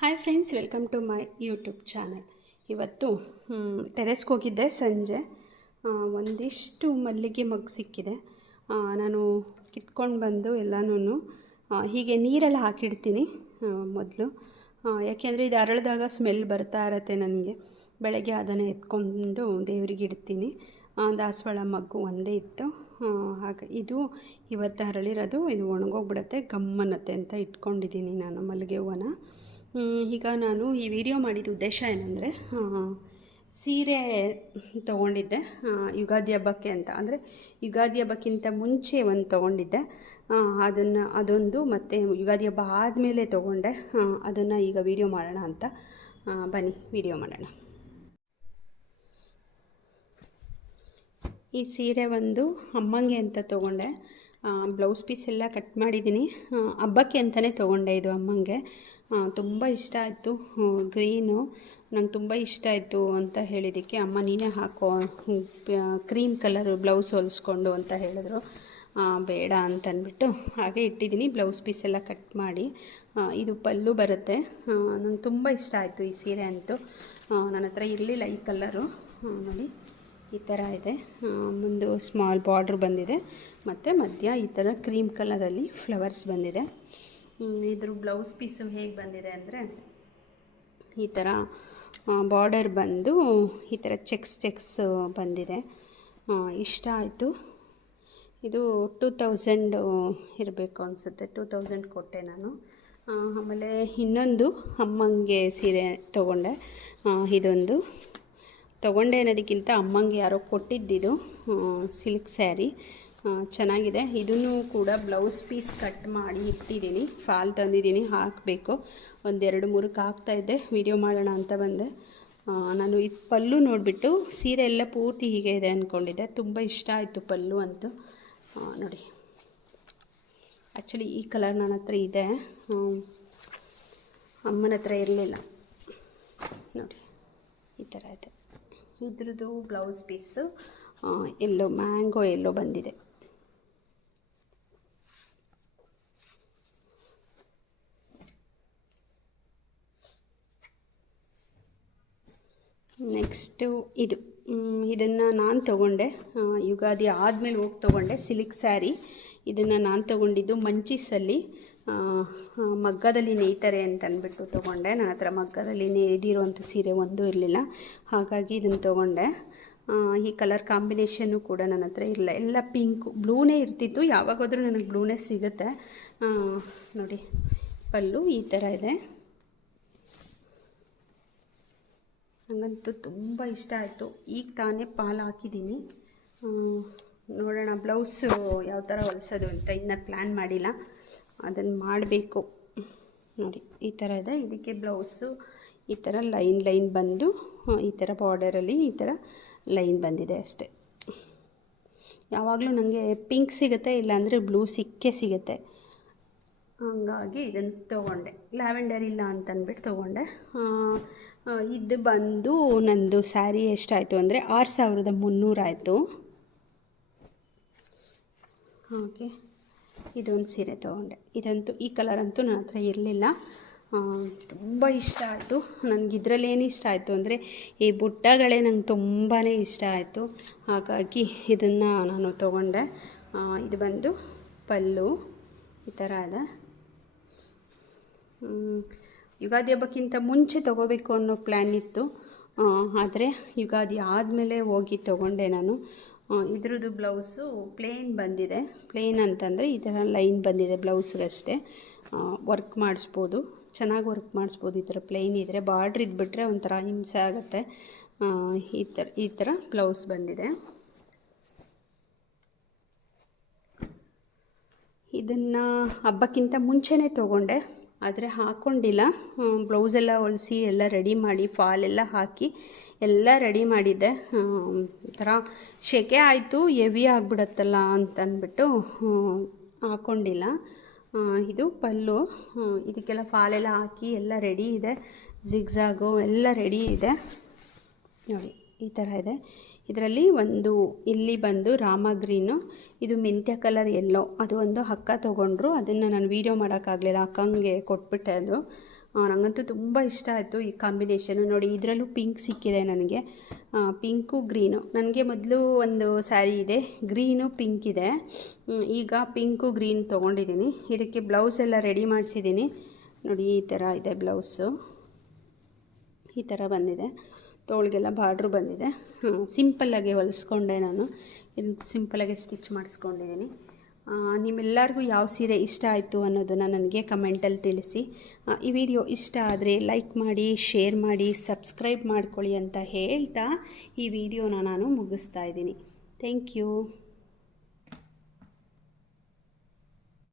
Hi friends, welcome to my YouTube channel. ಇವತ್ತು ಟೆರೆಸ್ಗೆ ಹೋಗಿದ್ದೆ ಸಂಜೆ. ಒಂದಿಷ್ಟು ಮಲ್ಲಿಗೆ ಮಗ್ಗು ಸಿಕ್ಕಿದೆ. ನಾನು ಕಿತ್ಕೊಂಡು ಬಂದು ಎಲ್ಲನೂ ಹೀಗೆ ನೀರೆಲ್ಲ ಹಾಕಿಡ್ತೀನಿ ಮೊದಲು. ಯಾಕೆಂದರೆ ಇದು ಅರಳಿದಾಗ ಸ್ಮೆಲ್ ಬರ್ತಾ ಇರತ್ತೆ ನನಗೆ. ಬೆಳಗ್ಗೆ ಅದನ್ನು ಎತ್ಕೊಂಡು ದೇವರಿಗೆ ಇಡ್ತೀನಿ. ದಾಸವಾಳ ಮಗ್ಗು ಒಂದೇ ಇತ್ತು. ಹಾಗೆ ಇದು ಇವತ್ತು ಅರಳಿರೋದು. ಇದು ಒಣಗೋಗ್ಬಿಡತ್ತೆ, ಗಮ್ಮನ್ನತ್ತೆ ಅಂತ ಇಟ್ಕೊಂಡಿದ್ದೀನಿ ನಾನು ಮಲ್ಲಿಗೆ ಹೂವನ್ನ. ಈಗ ನಾನು ಈ ವಿಡಿಯೋ ಮಾಡಿದ ಉದ್ದೇಶ ಏನಂದರೆ, ಸೀರೆ ತೊಗೊಂಡಿದ್ದೆ ಯುಗಾದಿ ಹಬ್ಬಕ್ಕೆ ಅಂತ. ಅಂದರೆ ಯುಗಾದಿ ಹಬ್ಬಕ್ಕಿಂತ ಮುಂಚೆ ಒಂದು ತೊಗೊಂಡಿದ್ದೆ. ಅದೊಂದು ಮತ್ತು ಯುಗಾದಿ ಹಬ್ಬ ಆದಮೇಲೆ ತೊಗೊಂಡೆ. ಅದನ್ನು ಈಗ ವಿಡಿಯೋ ಮಾಡೋಣ ಅಂತ. ಬನ್ನಿ ವಿಡಿಯೋ ಮಾಡೋಣ. ಈ ಸೀರೆ ಒಂದು ಅಮ್ಮಂಗೆ ಅಂತ ತೊಗೊಂಡೆ. ಬ್ಲೌಸ್ ಪೀಸ್ ಎಲ್ಲ ಕಟ್ ಮಾಡಿದ್ದೀನಿ. ಹಬ್ಬಕ್ಕೆ ಅಂತಲೇ ತೊಗೊಂಡೆ ಇದು ಅಮ್ಮಂಗೆ. ತುಂಬ ಇಷ್ಟ ಆಯಿತು. ಗ್ರೀನು ನಂಗೆ ತುಂಬ ಇಷ್ಟ ಆಯಿತು ಅಂತ ಹೇಳಿದ್ದಕ್ಕೆ ಅಮ್ಮ ನೀನೇ ಹಾಕೋ, ಕ್ರೀಮ್ ಕಲರು ಬ್ಲೌಸ್ ಹೊಲಿಸ್ಕೊಂಡು ಅಂತ ಹೇಳಿದ್ರು. ಬೇಡ ಅಂತಂದ್ಬಿಟ್ಟು ಹಾಗೆ ಇಟ್ಟಿದ್ದೀನಿ. ಬ್ಲೌಸ್ ಪೀಸ್ ಎಲ್ಲ ಕಟ್ ಮಾಡಿ ಇದು ಪಲ್ಲು ಬರುತ್ತೆ. ನಂಗೆ ತುಂಬ ಇಷ್ಟ ಆಯಿತು ಈ ಸೀರೆ ಅಂತೂ. ನನ್ನ ಹತ್ರ ಇರಲಿಲ್ಲ ಈ ಕಲರು. ನೋಡಿ ಈ ಥರ ಇದೆ. ಒಂದು ಸ್ಮಾಲ್ ಬಾರ್ಡ್ರ್ ಬಂದಿದೆ ಮತ್ತು ಮಧ್ಯ ಈ ಥರ ಕ್ರೀಮ್ ಕಲರಲ್ಲಿ ಫ್ಲವರ್ಸ್ ಬಂದಿದೆ. ಇದ್ರ ಬ್ಲೌಸ್ ಪೀಸು ಹೇಗೆ ಬಂದಿದೆ ಅಂದರೆ, ಈ ಥರ ಬಾರ್ಡರ್ ಬಂದು ಈ ಥರ ಚೆಕ್ಸ್ ಬಂದಿದೆ. ಇಷ್ಟ ಆಯಿತು. ಇದು 2000 ಇರಬೇಕು ಅನಿಸುತ್ತೆ. 2000 ಕೊಟ್ಟೆ ನಾನು. ಆಮೇಲೆ ಇನ್ನೊಂದು ಅಮ್ಮಂಗೆ ಸೀರೆ ತೊಗೊಂಡೆ. ಇದೊಂದು ತೊಗೊಂಡೆ ಅನ್ನೋದಕ್ಕಿಂತ ಅಮ್ಮಂಗೆ ಯಾರೋ ಕೊಟ್ಟಿದ್ದಿದ್ದು ಸಿಲ್ಕ್ ಸ್ಯಾರಿ. ಚೆನ್ನಾಗಿದೆ. ಇದನ್ನು ಕೂಡ ಬ್ಲೌಸ್ ಪೀಸ್ ಕಟ್ ಮಾಡಿ ಇಟ್ಟಿದ್ದೀನಿ. ಫಾಲ್ ತಂದಿದ್ದೀನಿ, ಹಾಕಬೇಕು. ಒಂದು 2-3 ಹಾಕ್ತಾಯಿದ್ದೆ, ವಿಡಿಯೋ ಮಾಡೋಣ ಅಂತ ಬಂದೆ. ನಾನು ಇದು ಪಲ್ಲು ನೋಡಿಬಿಟ್ಟು ಸೀರೆ ಎಲ್ಲ ಪೂರ್ತಿ ಹೀಗೆ ಇದೆ ಅಂದ್ಕೊಂಡಿದ್ದೆ. ತುಂಬ ಇಷ್ಟ ಆಯಿತು ಪಲ್ಲು ಅಂತೂ. ನೋಡಿ, ಆ್ಯಕ್ಚುಲಿ ಈ ಕಲರ್ ನನ್ನ ಹತ್ರ ಇದೆ, ಅಮ್ಮನ ಹತ್ರ ಇರಲಿಲ್ಲ. ನೋಡಿ ಈ ಥರ ಇದೆ. ಇದ್ರದ್ದು ಬ್ಲೌಸ್ ಪೀಸು ಎಲ್ಲೋ ಮ್ಯಾಂಗೋ ಎಲ್ಲೋ ಬಂದಿದೆ. ನೆಕ್ಸ್ಟು ಇದನ್ನು ನಾನು ತೊಗೊಂಡೆ ಯುಗಾದಿ ಆದಮೇಲೆ ಹೋಗಿ ತೊಗೊಂಡೆ. ಸಿಲ್ಕ್ ಸ್ಯಾರಿ. ಇದನ್ನು ನಾನು ತೊಗೊಂಡಿದ್ದು ಮಂಚೀಸಲ್ಲಿ ಮಗ್ಗದಲ್ಲಿ ನೇಯ್ತಾರೆ ಅಂತ ಅಂದ್ಬಿಟ್ಟು ತೊಗೊಂಡೆ. ನನ್ನ ಹತ್ರ ಮಗ್ಗದಲ್ಲಿ ನೇಯ್ದಿರೋಂಥ ಸೀರೆ ಒಂದೂ ಇರಲಿಲ್ಲ, ಹಾಗಾಗಿ ಇದನ್ನು ತೊಗೊಂಡೆ. ಈ ಕಲರ್ ಕಾಂಬಿನೇಷನ್ನು ಕೂಡ ನನ್ನ ಹತ್ರ ಇರಲಿಲ್ಲ. ಎಲ್ಲ ಪಿಂಕು, ಬ್ಲೂನೇ ಇರ್ತಿತ್ತು. ಯಾವಾಗಾದರೂ ನನಗೆ ಬ್ಲೂನೇ ಸಿಗುತ್ತೆ. ನೋಡಿ ಪಲ್ಲು ಈ ಥರ ಇದೆ. ನನಗಂತೂ ತುಂಬ ಇಷ್ಟ ಆಯಿತು. ಈಗ ತಾನೇ ಪಾಲು ಹಾಕಿದ್ದೀನಿ. ನೋಡೋಣ ಬ್ಲೌಸು ಯಾವ ಥರ ಹೊಲಿಸೋದು ಅಂತ ಇನ್ನೂ ಪ್ಲ್ಯಾನ್ ಮಾಡಿಲ್ಲ. ಅದನ್ನು ಮಾಡಬೇಕು. ನೋಡಿ ಈ ಥರ ಇದೆ. ಇದಕ್ಕೆ ಬ್ಲೌಸು ಈ ಥರ ಲೈನ್ ಬಂದು ಈ ಥರ ಬಾರ್ಡರಲ್ಲಿ ಈ ಥರ ಲೈನ್ ಬಂದಿದೆ ಅಷ್ಟೇ. ಯಾವಾಗಲೂ ನನಗೆ ಪಿಂಕ್ ಸಿಗುತ್ತೆ, ಇಲ್ಲಾಂದರೆ ಬ್ಲೂ ಸಿಗುತ್ತೆ. ಹಂಗಾಗಿ ಇದನ್ನು ತೊಗೊಂಡೆ. ಲ್ಯಾವೆಂಡರ್ ಇಲ್ಲ ಅಂತಂದ್ಬಿಟ್ಟು ತೊಗೊಂಡೆ. ಇದು ಬಂದು ನಂದು ಸ್ಯಾರಿ ಎಷ್ಟಾಯಿತು ಅಂದರೆ 6300 ಆಯಿತು. ಓಕೆ, ಇದೊಂದು ಸೀರೆ ತೊಗೊಂಡೆ. ಇದಂತೂ ಈ ಕಲರ್ ಅಂತೂ ನನ್ನ ಹತ್ರ ಇರಲಿಲ್ಲ. ತುಂಬ ಇಷ್ಟ ಆಯಿತು ನನಗೆ. ಇದರಲ್ಲೇನು ಇಷ್ಟ ಆಯಿತು ಅಂದರೆ, ಈ ಬುಟ್ಟಗಳೇ ನಂಗೆ ತುಂಬಾ ಇಷ್ಟ ಆಯಿತು. ಹಾಗಾಗಿ ಇದನ್ನು ನಾನು ತೊಗೊಂಡೆ. ಇದು ಬಂದು ಪಲ್ಲು ಈ ಥರ ಇದೆ. ಯುಗಾದಿ ಹಬ್ಬಕ್ಕಿಂತ ಮುಂಚೆ ತೊಗೋಬೇಕು ಅನ್ನೋ ಪ್ಲ್ಯಾನ್ ಇತ್ತು, ಆದರೆ ಯುಗಾದಿ ಆದಮೇಲೆ ಹೋಗಿ ತೊಗೊಂಡೆ ನಾನು. ಇದ್ರದ್ದು ಬ್ಲೌಸು ಪ್ಲೇನ್ ಬಂದಿದೆ. ಪ್ಲೇನ್ ಅಂತಂದರೆ ಈ ಥರ ಲೈನ್ ಬಂದಿದೆ ಬ್ಲೌಸ್ಗಷ್ಟೇ. ವರ್ಕ್ ಮಾಡಿಸ್ಬೋದು, ಚೆನ್ನಾಗಿ ವರ್ಕ್ ಮಾಡಿಸ್ಬೋದು. ಈ ಥರ ಪ್ಲೇನ್ ಇದ್ದರೆ. ಬಾರ್ಡ್ರ್ ಇದ್ಬಿಟ್ರೆ ಒಂಥರ ಹಿಂಸೆ ಆಗುತ್ತೆ. ಈ ಥರ ಬ್ಲೌಸ್ ಬಂದಿದೆ. ಇದನ್ನು ಹಬ್ಬಕ್ಕಿಂತ ಮುಂಚೆನೇ ತೊಗೊಂಡೆ, ಆದರೆ ಹಾಕ್ಕೊಂಡಿಲ್ಲ. ಬ್ಲೌಸೆಲ್ಲ ಹೊಲಿಸಿ ಎಲ್ಲ ರೆಡಿ ಮಾಡಿ ಫಾಲೆಲ್ಲ ಹಾಕಿ ಎಲ್ಲ ರೆಡಿ ಮಾಡಿದ್ದೆ. ಒಂಥರ ಸೆಕೆ ಆಯಿತು, ಹೆವಿ ಆಗಿಬಿಡತ್ತಲ್ಲ ಅಂತಂದ್ಬಿಟ್ಟು ಹಾಕ್ಕೊಂಡಿಲ್ಲ. ಇದು ಪಲ್ಲು. ಇದಕ್ಕೆಲ್ಲ ಫಾಲೆಲ್ಲ ಹಾಕಿ ಎಲ್ಲ ರೆಡಿ ಇದೆ. ಜಿಗ್ಜಾಗು ಎಲ್ಲ ರೆಡಿ ಇದೆ. ನೋಡಿ ಈ ಥರ ಇದೆ. ಇದರಲ್ಲಿ ಒಂದು ಇಲ್ಲಿ ಬಂದು ರಾಮ ಗ್ರೀನು, ಇದು ಮೆಂತ್ಯ ಕಲರ್ ಎಲ್ಲೋ. ಅದು ಒಂದು ಅಕ್ಕ ತೊಗೊಂಡ್ರು. ಅದನ್ನು ನಾನು ವೀಡಿಯೋ ಮಾಡೋಕ್ಕಾಗಲಿಲ್ಲ, ಅಕ್ಕಂಗೆ ಕೊಟ್ಬಿಟ್ಟೆ. ಅದು ನನಗಂತೂ ತುಂಬ ಇಷ್ಟ ಆಯಿತು ಈ ಕಾಂಬಿನೇಷನು. ನೋಡಿ ಇದರಲ್ಲೂ ಪಿಂಕ್ ಸಿಕ್ಕಿದೆ ನನಗೆ, ಪಿಂಕು ಗ್ರೀನು. ನನಗೆ ಮೊದಲು ಒಂದು ಸ್ಯಾರಿ ಇದೆ, ಗ್ರೀನು ಪಿಂಕ್ ಇದೆ. ಈಗ ಪಿಂಕು ಗ್ರೀನ್ ತೊಗೊಂಡಿದ್ದೀನಿ. ಇದಕ್ಕೆ ಬ್ಲೌಸ್ ಎಲ್ಲ ರೆಡಿ ಮಾಡಿಸಿದ್ದೀನಿ. ನೋಡಿ ಈ ಥರ ಇದೆ ಬ್ಲೌಸು, ಈ ಥರ ಬಂದಿದೆ. ತೋಳಿಗೆಲ್ಲ ಬಾರ್ಡ್ರು ಬಂದಿದೆ. ಸಿಂಪಲ್ಲಾಗಿ ಹೊಲಿಸ್ಕೊಂಡೆ ನಾನು. ಇದನ್ನು ಸಿಂಪಲ್ಲಾಗಿ ಸ್ಟಿಚ್ ಮಾಡಿಸ್ಕೊಂಡಿದ್ದೀನಿ. ನಿಮ್ಮೆಲ್ಲರಿಗೂ ಯಾವ ಸೀರೆ ಇಷ್ಟ ಆಯಿತು ಅನ್ನೋದನ್ನು ನನಗೆ ಕಮೆಂಟಲ್ಲಿ ತಿಳಿಸಿ. ಈ ವಿಡಿಯೋ ಇಷ್ಟ ಆದರೆ ಲೈಕ್ ಮಾಡಿ, ಶೇರ್ ಮಾಡಿ, ಸಬ್ಸ್ಕ್ರೈಬ್ ಮಾಡ್ಕೊಳ್ಳಿ ಅಂತ ಹೇಳ್ತಾ ಈ ವಿಡಿಯೋನ ನಾನು ಮುಗಿಸ್ತಾ ಇದ್ದೀನಿ. Thank you.